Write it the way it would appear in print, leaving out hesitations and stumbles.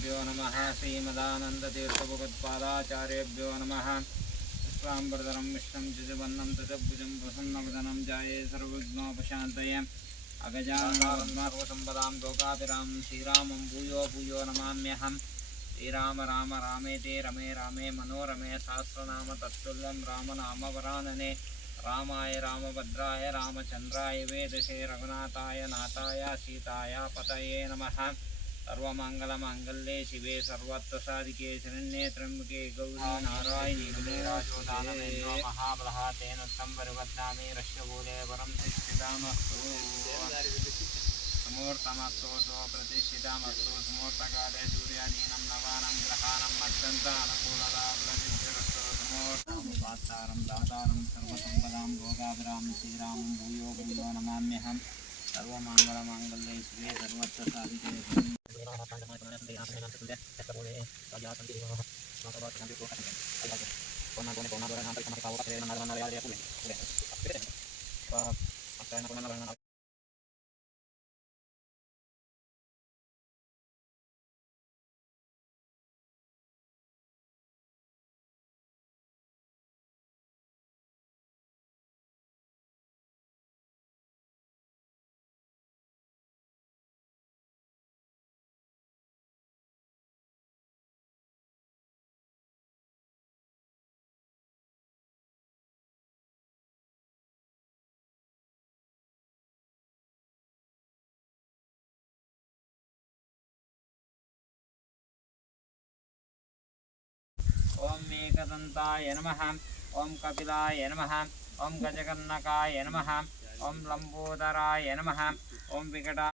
श्रीगुरुभ्यो नमः। श्रीमदानन्दतीर्थभगवत्पादाचार्येभ्यो नमः। शुक्लाम्बरधरं विष्णुं चतुर्भुजं चतुर्भुजं प्रसन्नवदनं ध्याये सर्वविघ्नोपशान्तये अगजाननं सर्वसम्पदां लोकाभिरां श्रीरामं भूयो भूयो नमाम्यहम्। श्रीराम राम रामेति रमे रामे मनोरमे सहस्रनाम तत्तुल्यं रामनामवरानने। रामाय रामभद्राय रामचन्द्राय वेदसे रघुनाथाय नाथाय सीताय पतये नमः। सर्वमङ्गलमाङ्गल्ये शिवे सर्वत्रसाधिके शरण्ये त्र्यम्बके गौरी नारायणी नमोस्तुते। महाबलः तेन संवरवद्धामि रश्यभूले वरं प्रतिष्ठितामस्तु समूर्तमस्तु प्रतिष्ठितामस्तु। समूर्तकाले सूर्यादीनं नवानां ग्रहाणां अत्यन्तानुकूलतां समूर्तमुपास्तारं दातारं सर्वसम्पदां भोगाभिरां श्रीरामं भूयो भूयो नमाम्यहं। सर्वमङ्गलमाङ्गल्ये शिवे सर्वत्रसाधिके ओम एकदन्ताय नमः। ओम कपिलाय नमः। ओम गजकर्णकाय नमः। ओम लंबोदराय नमः। ओम विकटा